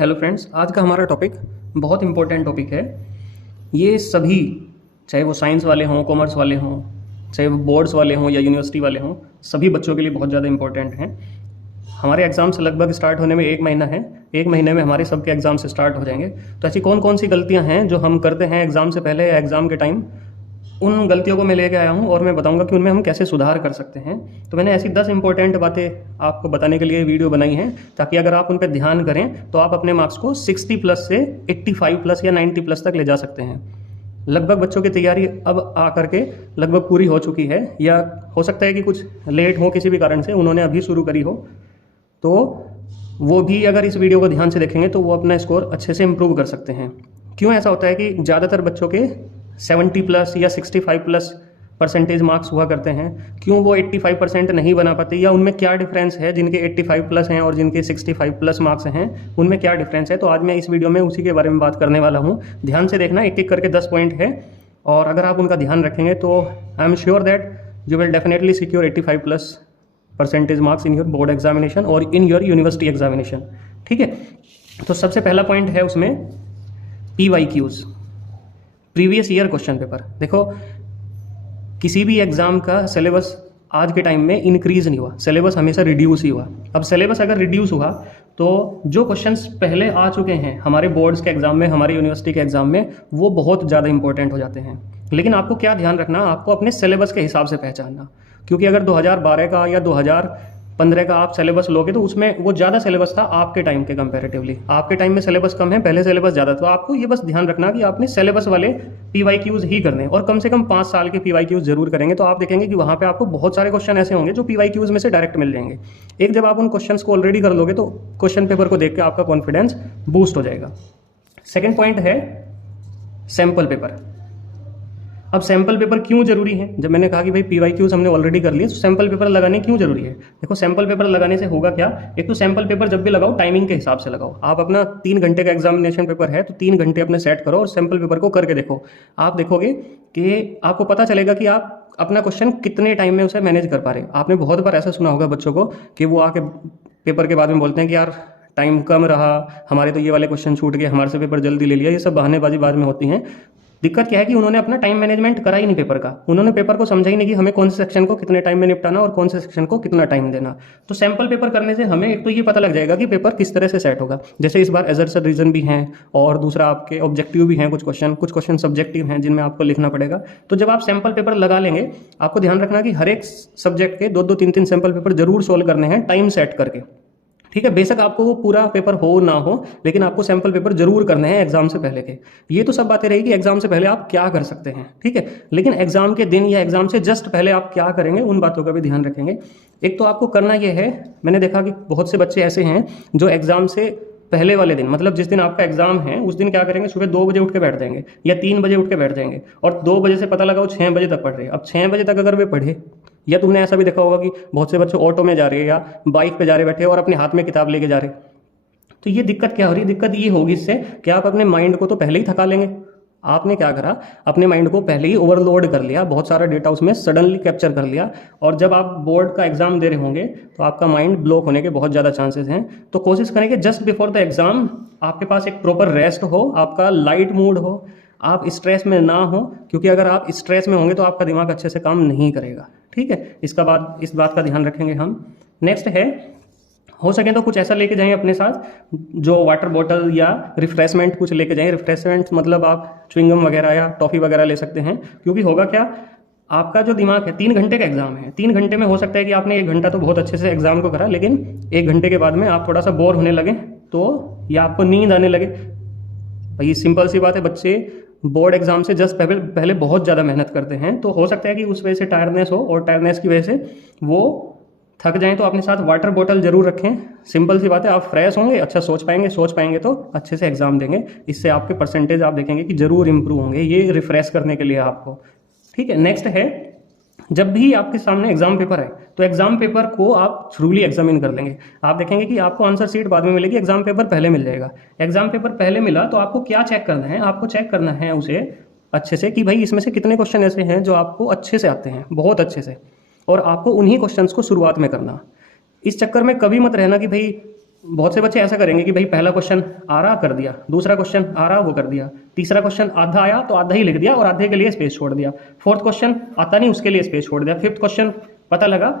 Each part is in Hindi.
हेलो फ्रेंड्स, आज का हमारा टॉपिक बहुत इंपॉर्टेंट टॉपिक है। ये सभी, चाहे वो साइंस वाले हों, कॉमर्स वाले हों, चाहे वो बोर्ड्स वाले हों या यूनिवर्सिटी वाले हों, सभी बच्चों के लिए बहुत ज़्यादा इंपॉर्टेंट हैं। हमारे एग्ज़ाम्स लगभग स्टार्ट होने में 1 महीना है। 1 महीने में हमारे सबके एग्ज़ाम्स स्टार्ट हो जाएंगे। तो ऐसी कौन कौन सी गलतियाँ हैं जो हम करते हैं एग्ज़ाम से पहले या एग्ज़ाम के टाइम, उन गलतियों को मैं लेके आया हूँ और मैं बताऊंगा कि उनमें हम कैसे सुधार कर सकते हैं। तो मैंने ऐसी 10 इंपॉर्टेंट बातें आपको बताने के लिए वीडियो बनाई हैं, ताकि अगर आप उन पर ध्यान करें तो आप अपने मार्क्स को 60 प्लस से 85 प्लस या 90 प्लस तक ले जा सकते हैं। लगभग बच्चों की तैयारी अब आ करके लगभग पूरी हो चुकी है, या हो सकता है कि कुछ लेट हो किसी भी कारण से, उन्होंने अभी शुरू करी हो, तो वो भी अगर इस वीडियो को ध्यान से देखेंगे तो वो अपना स्कोर अच्छे से इम्प्रूव कर सकते हैं। क्यों ऐसा होता है कि ज़्यादातर बच्चों के 70 प्लस या 65 प्लस परसेंटेज मार्क्स हुआ करते हैं? क्यों वो 85% नहीं बना पाते, या उनमें क्या डिफरेंस है? जिनके 85 प्लस हैं और जिनके 65 प्लस मार्क्स हैं, उनमें क्या डिफरेंस है? तो आज मैं इस वीडियो में उसी के बारे में बात करने वाला हूँ। ध्यान से देखना, एक एक करके 10 पॉइंट है, और अगर आप उनका ध्यान रखेंगे तो I am sure that you will definitely secure 85 plus percentage marks in your board examination और इन योर यूनिवर्सिटी एग्जामिनेशन। ठीक है, तो सबसे पहला पॉइंट है उसमें PYQs, previous year question paper. देखो, किसी भी एग्जाम का सिलेबस आज के टाइम में इंक्रीज नहीं हुआ, सिलेबस हमेशा रिड्यूस ही हुआ। अब सिलेबस अगर रिड्यूस हुआ तो जो क्वेश्चंस पहले आ चुके हैं हमारे बोर्ड्स के एग्जाम में, हमारे यूनिवर्सिटी के एग्जाम में, वो बहुत ज़्यादा इंपॉर्टेंट हो जाते हैं। लेकिन आपको क्या ध्यान रखना, आपको अपने सिलेबस के हिसाब से पहचानना, क्योंकि अगर 2012 का या 2015 का आप सिलेबस लोगे तो उसमें वो ज़्यादा सिलेबस था आपके टाइम के कंपैरेटिवली। आपके टाइम में सिलेबस कम है, पहले सिलेबस ज़्यादा। तो आपको ये बस ध्यान रखना कि आपने सिलेबस वाले PYQs ही करने, और कम से कम 5 साल के PYQs जरूर करेंगे। तो आप देखेंगे कि वहाँ पे आपको बहुत सारे क्वेश्चन ऐसे होंगे जो PYQs में से डायरेक्ट मिल जाएंगे। एक जब आप उन क्वेश्चन को ऑलरेडी कर लोगे तो क्वेश्चन पेपर को देख के आपका कॉन्फिडेंस बूस्ट हो जाएगा। सेकेंड पॉइंट है सैम्पल पेपर। अब सैम्पल पेपर क्यों जरूरी है? जब मैंने कहा कि भाई PYQs हमने ऑलरेडी कर लिए, तो सैम्पल पेपर लगाने क्यों जरूरी है? देखो, सैम्पल पेपर लगाने से होगा क्या, एक तो सैम्पल पेपर जब भी लगाओ टाइमिंग के हिसाब से लगाओ। आप अपना 3 घंटे का एग्जामिनेशन पेपर है तो 3 घंटे अपने सेट करो और सैम्पल पेपर को करके देखो। आप देखोगे कि आपको पता चलेगा कि आप अपना क्वेश्चन कितने टाइम में उसे मैनेज कर पा रहे हैं। आपने बहुत बार ऐसा सुना होगा बच्चों को कि वो आके पेपर के बाद में बोलते हैं कि यार टाइम कम रहा, हमारे तो ये वाले क्वेश्चन छूट गए, हमारे से पेपर जल्दी ले लिया। ये सब बहानेबाजी बाद में होती हैं। दिक्कत क्या है कि उन्होंने अपना टाइम मैनेजमेंट करा ही नहीं पेपर का। उन्होंने पेपर को समझा ही नहीं कि हमें कौन से सेक्शन को कितने टाइम में निपटाना और कौन से सेक्शन को कितना टाइम देना। तो सैम्पल पेपर करने से हमें एक तो ये पता लग जाएगा कि पेपर किस तरह से सेट होगा। जैसे इस बार एजर्सन रीजन भी हैं, और दूसरा आपके ऑब्जेक्टिव भी हैं। कुछ क्वेश्चन सब्जेक्टिव हैं जिनमें आपको लिखना पड़ेगा। तो जब आप सैम्पल पेपर लगा लेंगे, आपको ध्यान रखना कि हर एक सब्जेक्ट के 2-2, 3-3 सैम्पल पेपर जरूर सोल्व करने हैं टाइम सेट करके। ठीक है, बेशक आपको वो पूरा पेपर हो ना हो, लेकिन आपको सैम्पल पेपर जरूर करने हैं एग्जाम से पहले के। ये तो सब बातें रही कि एग्जाम से पहले आप क्या कर सकते हैं, ठीक है, लेकिन एग्जाम के दिन या एग्जाम से जस्ट पहले आप क्या करेंगे, उन बातों का भी ध्यान रखेंगे। एक तो आपको करना यह है, मैंने देखा कि बहुत से बच्चे ऐसे हैं जो एग्जाम से पहले वाले दिन, मतलब जिस दिन आपका एग्जाम है उस दिन क्या करेंगे, सुबह 2 बजे उठ के बैठ जाएंगे या 3 बजे उठ के बैठ जाएंगे, और 2 बजे से पता लगा वो 6 बजे तक पढ़ रहे हैं। अब 6 बजे तक अगर वे पढ़े, या तुमने ऐसा भी देखा होगा कि बहुत से बच्चे ऑटो में जा रहे हैं या बाइक पे जा रहे बैठे और अपने हाथ में किताब लेके जा रहे, तो ये दिक्कत क्या हो रही है? दिक्कत ये होगी इससे कि आप अपने माइंड को तो पहले ही थका लेंगे। आपने क्या करा, अपने माइंड को पहले ही ओवरलोड कर लिया, बहुत सारा डेटा उसमें सडनली कैप्चर कर लिया, और जब आप बोर्ड का एग्जाम दे रहे होंगे तो आपका माइंड ब्लॉक होने के बहुत ज़्यादा चांसेस हैं। तो कोशिश करें कि जस्ट बिफोर द एग्जाम आपके पास एक प्रॉपर रेस्ट हो, आपका लाइट मूड हो, आप स्ट्रेस में ना हो, क्योंकि अगर आप स्ट्रेस में होंगे तो आपका दिमाग अच्छे से काम नहीं करेगा। ठीक है, इस बात का ध्यान रखेंगे हम। नेक्स्ट है, हो सके तो कुछ ऐसा लेके जाएं अपने साथ, जो वाटर बॉटल या रिफ्रेशमेंट कुछ लेके जाएं। रिफ्रेशमेंट मतलब आप च्युइंगम वगैरह या टॉफ़ी वगैरह ले सकते हैं, क्योंकि होगा क्या, आपका जो दिमाग है, 3 घंटे का एग्जाम है, 3 घंटे में हो सकता है कि आपने 1 घंटा तो बहुत अच्छे से एग्जाम को करा, लेकिन 1 घंटे के बाद में आप थोड़ा सा बोर होने लगे तो, या आपको नींद आने लगे। भाई सिंपल सी बात है, बच्चे बोर्ड एग्जाम से जस्ट पहले बहुत ज़्यादा मेहनत करते हैं, तो हो सकता है कि उस वजह से टायर्डनेस हो, और टायर्डनेस की वजह से वो थक जाएं। तो अपने साथ वाटर बॉटल जरूर रखें। सिंपल सी बात है, आप फ्रेश होंगे, अच्छा सोच पाएंगे तो अच्छे से एग्जाम देंगे। इससे आपके परसेंटेज आप देखेंगे कि जरूर इंप्रूव होंगे, ये रिफ्रेश करने के लिए आपको। ठीक है, नेक्स्ट है, जब भी आपके सामने एग्जाम पेपर है तो एग्जाम पेपर को आप थ्रूली एग्जामिन कर लेंगे। आप देखेंगे कि आपको आंसर शीट बाद में मिलेगी, एग्जाम पेपर पहले मिल जाएगा। एग्जाम पेपर पहले मिला तो आपको क्या चेक करना है, आपको चेक करना है उसे अच्छे से कि भाई इसमें से कितने क्वेश्चन ऐसे हैं जो आपको अच्छे से आते हैं, बहुत अच्छे से, और आपको उन्हीं क्वेश्चंस को शुरुआत में करना। इस चक्कर में कभी मत रहना कि भाई बहुत से बच्चे ऐसा करेंगे कि भाई पहला क्वेश्चन आ रहा कर दिया, दूसरा क्वेश्चन आ रहा वो कर दिया, तीसरा क्वेश्चन आधा आया तो आधा ही लिख दिया और आधे के लिए स्पेस छोड़ दिया, फोर्थ क्वेश्चन आता नहीं उसके लिए स्पेस छोड़ दिया, फिफ्थ क्वेश्चन पता लगा।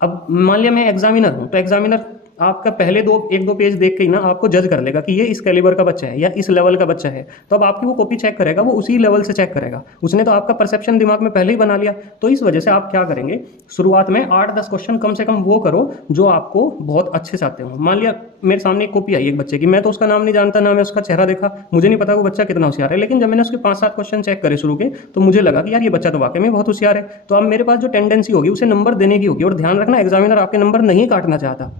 अब मान लिया मैं एग्जामिनर हूँ, तो एग्जामिनर आपका पहले एक दो पेज देख के ही ना आपको जज कर लेगा कि ये इस कैलिबर का बच्चा है या इस लेवल का बच्चा है, तो अब आपकी वो कॉपी चेक करेगा, वो उसी लेवल से चेक करेगा, उसने तो आपका परसेप्शन दिमाग में पहले ही बना लिया। तो इस वजह से आप क्या करेंगे, शुरुआत में 8-10 क्वेश्चन कम से कम वो करो जो आपको बहुत अच्छे से आते हो। मान लिया मेरे सामने एक कॉपी आई एक बच्चे की, मैं तो उसका नाम नहीं जानता, ना मैं उसका चेहरा देखा, मुझे नहीं पता वो बच्चा कितना होशियार है, लेकिन जब मैंने उसके 5-7 क्वेश्चन चेक करे शुरू के, तो मुझे लगा कि यार ये बच्चा तो वाकई में बहुत होशियार है। तो अब मेरे पास जो टेंडेंसी होगी उसे नंबर देने की होगी। और ध्यान रखना, एग्जामिनर आपके नंबर नहीं काटना चाहता,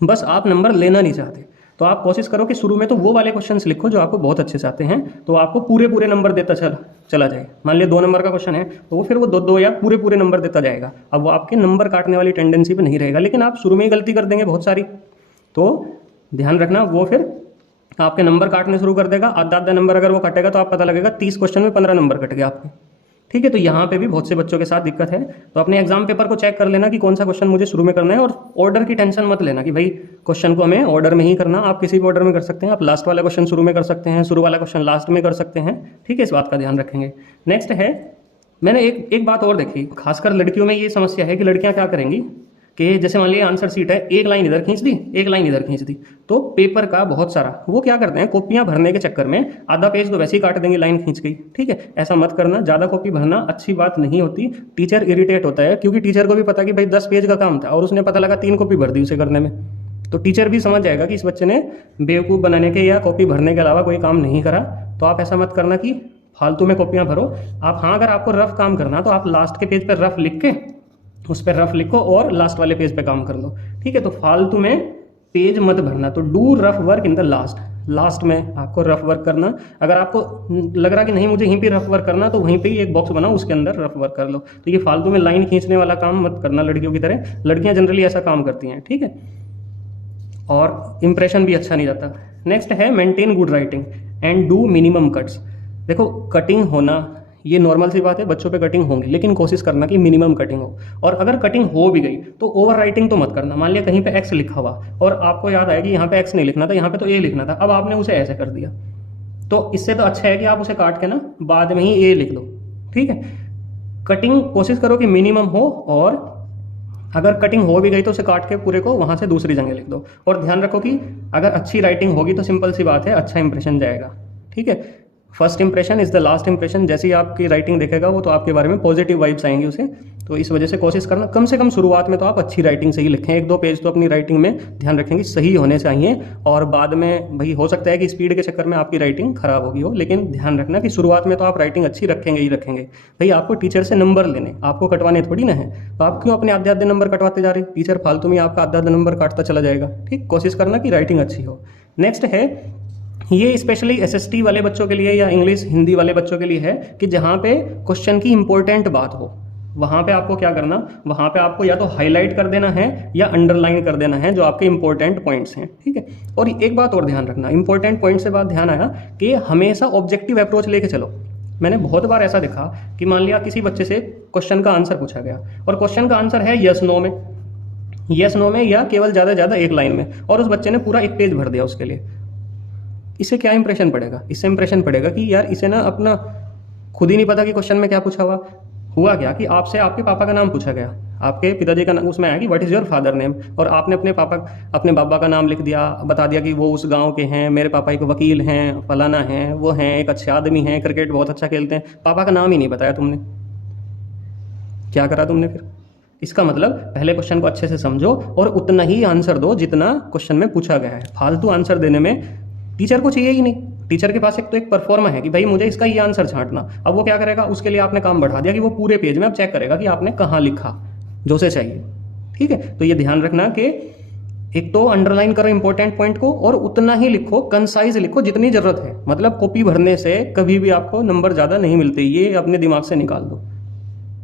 बस आप नंबर लेना नहीं चाहते। तो आप कोशिश करो कि शुरू में तो वो वाले क्वेश्चंस लिखो जो आपको बहुत अच्छे से आते हैं, तो आपको पूरे पूरे नंबर देता चला जाए। मान लिया 2 नंबर का क्वेश्चन है तो वो फिर वो 2-2 या पूरे पूरे नंबर देता जाएगा। अब वो आपके नंबर काटने वाली टेंडेंसी पे नहीं रहेगा, लेकिन आप शुरू में ही गलती कर देंगे बहुत सारी, तो ध्यान रखना वो फिर आपके नंबर काटने शुरू कर देगा। आधा नंबर अगर वो काटेगा तो आप पता लगेगा 30 क्वेश्चन में 15 नंबर कट गए आपके। ठीक है, तो यहाँ पे भी बहुत से बच्चों के साथ दिक्कत है। तो अपने एग्जाम पेपर को चेक कर लेना कि कौन सा क्वेश्चन मुझे शुरू में करना है, और ऑर्डर की टेंशन मत लेना कि भाई क्वेश्चन को हमें ऑर्डर में ही करना। आप किसी भी ऑर्डर में कर सकते हैं, आप लास्ट वाला क्वेश्चन शुरू में कर सकते हैं, शुरू वाला क्वेश्चन लास्ट में कर सकते हैं। ठीक है, इस बात का ध्यान रखेंगे। नेक्स्ट है, मैंने एक बात और देखी, खासकर लड़कियों में ये समस्या है कि लड़कियां क्या करेंगी कि जैसे मान लिया आंसर शीट है, एक लाइन इधर खींच दी, एक लाइन इधर खींच दी, तो पेपर का बहुत सारा वो क्या करते हैं, कॉपियां भरने के चक्कर में आधा पेज तो वैसे ही काट देंगे लाइन खींच गई। ठीक है, ऐसा मत करना, ज़्यादा कॉपी भरना अच्छी बात नहीं होती। टीचर इरिटेट होता है, क्योंकि टीचर को भी पता कि भाई 10 पेज का काम था और उसने पता लगा 3 कॉपी भर दी उसे करने में, तो टीचर भी समझ जाएगा कि इस बच्चे ने बेवकूफ़ बनाने के या कॉपी भरने के अलावा कोई काम नहीं करा। तो आप ऐसा मत करना कि फालतू में कॉपियाँ भरो। आप हाँ, अगर आपको रफ काम करना तो आप लास्ट के पेज पर रफ लिख के उस पर रफ लिखो और लास्ट वाले पेज पे काम कर लो। ठीक है, तो फालतू में पेज मत भरना। तो do rough work in the last में आपको रफ वर्क करना। अगर आपको लग रहा कि नहीं मुझे यहीं पे रफ वर्क करना, तो वहीं पे ही एक बॉक्स बनाओ, उसके अंदर रफ वर्क कर लो। तो ये फालतू में लाइन खींचने वाला काम मत करना लड़कियों की तरह। लड़कियां जनरली ऐसा काम करती हैं। ठीक है, और इंप्रेशन भी अच्छा नहीं जाता। नेक्स्ट है maintain good writing and do minimum cuts. देखो, कटिंग होना ये नॉर्मल सी बात है, बच्चों पे कटिंग होंगी, लेकिन कोशिश करना कि मिनिमम कटिंग हो। और अगर कटिंग हो भी गई तो ओवर राइटिंग तो मत करना। मान लिया कहीं पे एक्स लिखा हुआ और आपको याद आया कि यहाँ पे एक्स नहीं लिखना था, यहाँ पे तो ए लिखना था, अब आपने उसे ऐसे कर दिया, तो इससे तो अच्छा है कि आप उसे काट के ना बाद में ही ए लिख दो। ठीक है, कटिंग कोशिश करो कि मिनिमम हो, और अगर कटिंग हो भी गई तो उसे काट के पूरे को वहाँ से दूसरी जगह लिख दो। और ध्यान रखो कि अगर अच्छी राइटिंग होगी तो सिंपल सी बात है, अच्छा इंप्रेशन जाएगा। ठीक है, first impression is the last impression. जैसे ही आपकी राइटिंग देखेगा वो तो आपके बारे में पॉजिटिव वाइब्स आएंगी उसे। तो इस वजह से कोशिश करना कम से कम शुरुआत में तो आप अच्छी राइटिंग से ही लिखें। 1-2 पेज तो अपनी राइटिंग में ध्यान रखेंगे सही होने चाहिए, और बाद में भाई हो सकता है कि स्पीड के चक्कर में आपकी राइटिंग खराब होगी हो, लेकिन ध्यान रखना कि शुरुआत में तो आप राइटिंग अच्छी रखेंगे ही रखेंगे। भाई आपको टीचर से नंबर लेने, आपको कटवाने थोड़ी ना है, तो आप क्यों अपने आधे नंबर कटवाते जा रहे हैं? टीचर फालतू में आपका आधा नंबर काटता चला जाएगा। ठीक, कोशिश करना कि राइटिंग अच्छी हो। नेक्स्ट है, ये स्पेशली एसएसटी वाले बच्चों के लिए या इंग्लिश हिंदी वाले बच्चों के लिए है कि जहाँ पे क्वेश्चन की इंपॉर्टेंट बात हो, वहाँ पे आपको क्या करना, वहाँ पे आपको या तो हाईलाइट कर देना है या अंडरलाइन कर देना है जो आपके इंपॉर्टेंट पॉइंट्स हैं। ठीक है, और एक बात और ध्यान रखना, इंपॉर्टेंट पॉइंट से बात ध्यान आया कि हमेशा ऑब्जेक्टिव अप्रोच लेके चलो। मैंने बहुत बार ऐसा देखा कि मान लिया किसी बच्चे से क्वेश्चन का आंसर पूछा गया और क्वेश्चन का आंसर है यस नो में या केवल ज़्यादा से ज़्यादा एक लाइन में, और उस बच्चे ने पूरा एक पेज भर दिया उसके लिए। इससे क्या इंप्रेशन पड़ेगा? इससे इंप्रेशन पड़ेगा कि यार इसे ना अपना खुद ही नहीं पता कि क्वेश्चन में क्या पूछा हुआ क्या कि आपसे आपके पापा का नाम पूछा गया, आपके पिताजी का नाम उसमें आया कि what is your father name, और आपने अपने बाबा का नाम लिख दिया, बता दिया कि वो उस गांव के हैं, मेरे पापा एक वकील हैं, फलाना हैं, वो हैं, एक अच्छे आदमी हैं, क्रिकेट बहुत अच्छा खेलते हैं। पापा का नाम ही नहीं बताया तुमने, क्या करा तुमने फिर? इसका मतलब पहले क्वेश्चन को अच्छे से समझो और उतना ही आंसर दो जितना क्वेश्चन में पूछा गया है। फालतू आंसर देने में टीचर को चाहिए ही नहीं। टीचर के पास एक परफॉर्मा है कि भाई मुझे इसका ये आंसर छांटना। अब वो क्या करेगा, उसके लिए आपने काम बढ़ा दिया कि वो पूरे पेज में अब चेक करेगा कि आपने कहाँ लिखा जो उसे चाहिए। ठीक है, तो ये ध्यान रखना कि एक तो अंडरलाइन करो इंपॉर्टेंट पॉइंट को और उतना ही लिखो, कंसाइज लिखो जितनी जरूरत है। मतलब कॉपी भरने से कभी भी आपको नंबर ज़्यादा नहीं मिलते, ये अपने दिमाग से निकाल दो।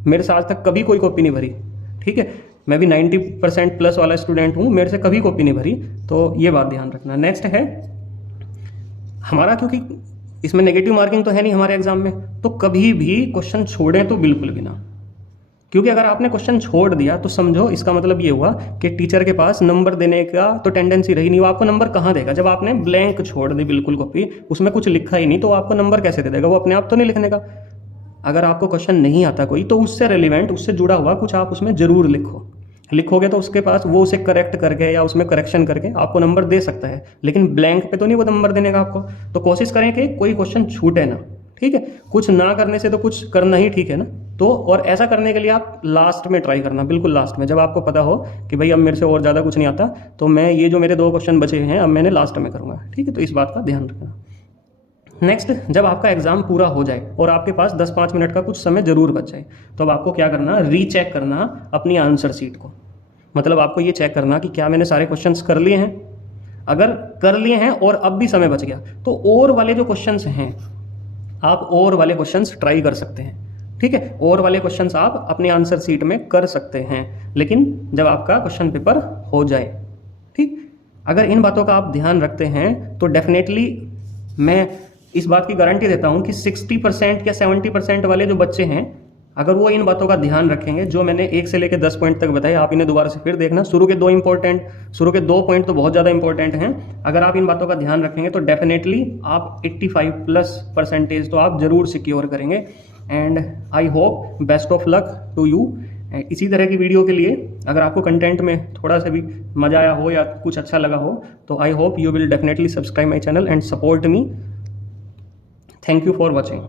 मेरे से आज तक कभी कोई कॉपी नहीं भरी। ठीक है, मैं भी 90% प्लस वाला स्टूडेंट हूँ, मेरे से कभी कॉपी नहीं भरी, तो ये बात ध्यान रखना। नेक्स्ट है हमारा, क्योंकि इसमें नेगेटिव मार्किंग तो है नहीं हमारे एग्जाम में, तो कभी भी क्वेश्चन छोड़ें तो बिल्कुल भी ना। क्योंकि अगर आपने क्वेश्चन छोड़ दिया तो समझो इसका मतलब ये हुआ कि टीचर के पास नंबर देने का तो टेंडेंसी रही नहीं, वो आपको नंबर कहाँ देगा? जब आपने ब्लैंक छोड़ दी बिल्कुल कॉपी, उसमें कुछ लिखा ही नहीं, तो आपको नंबर कैसे दे देगा? वो अपने आप तो नहीं लिखने का। अगर आपको क्वेश्चन नहीं आता कोई, तो उससे रिलेवेंट, उससे जुड़ा हुआ कुछ आप उसमें जरूर लिखोगे तो उसके पास वो उसे करेक्ट करके या उसमें करेक्शन करके आपको नंबर दे सकता है, लेकिन ब्लैंक पे तो नहीं वो नंबर देने का आपको। तो कोशिश करें कि कोई क्वेश्चन छूटे ना, ठीक है? कुछ ना करने से तो कुछ करना ही ठीक है ना। तो और ऐसा करने के लिए आप लास्ट में ट्राई करना, बिल्कुल लास्ट में, जब आपको पता हो कि भाई अब मेरे से और ज़्यादा कुछ नहीं आता, तो मैं ये जो मेरे 2 क्वेश्चन बचे हैं अब मैंने लास्ट में करूँगा, ठीक है? तो इस बात का ध्यान रखना। नेक्स्ट, जब आपका एग्जाम पूरा हो जाए और आपके पास 10-5 मिनट का कुछ समय जरूर बच जाए, तो अब आपको क्या करना, रीचेक करना अपनी आंसर शीट को। मतलब आपको ये चेक करना कि क्या मैंने सारे क्वेश्चंस कर लिए हैं। अगर कर लिए हैं और अब भी समय बच गया, तो और वाले जो क्वेश्चंस हैं आप और वाले क्वेश्चंस ट्राई कर सकते हैं, ठीक है? और वाले क्वेश्चंस आप अपने आंसर शीट में कर सकते हैं, लेकिन जब आपका क्वेश्चन पेपर हो जाए, ठीक? अगर इन बातों का आप ध्यान रखते हैं तो डेफिनेटली मैं इस बात की गारंटी देता हूं कि 60% या 70% वाले जो बच्चे हैं, अगर वो इन बातों का ध्यान रखेंगे, जो मैंने 1 से लेकर 10 पॉइंट तक बताए, आप इन्हें दोबारा से फिर देखना। शुरू के 2 पॉइंट तो बहुत ज़्यादा इंपॉर्टेंट हैं। अगर आप इन बातों का ध्यान रखेंगे तो डेफिनेटली आप 85+ % तो आप जरूर सिक्योर करेंगे। And I hope best of luck to you. इसी तरह की वीडियो के लिए अगर आपको कंटेंट में थोड़ा सा भी मजा आया हो या कुछ अच्छा लगा हो, तो I hope you will definitely subscribe my channel and support me. Thank you for watching.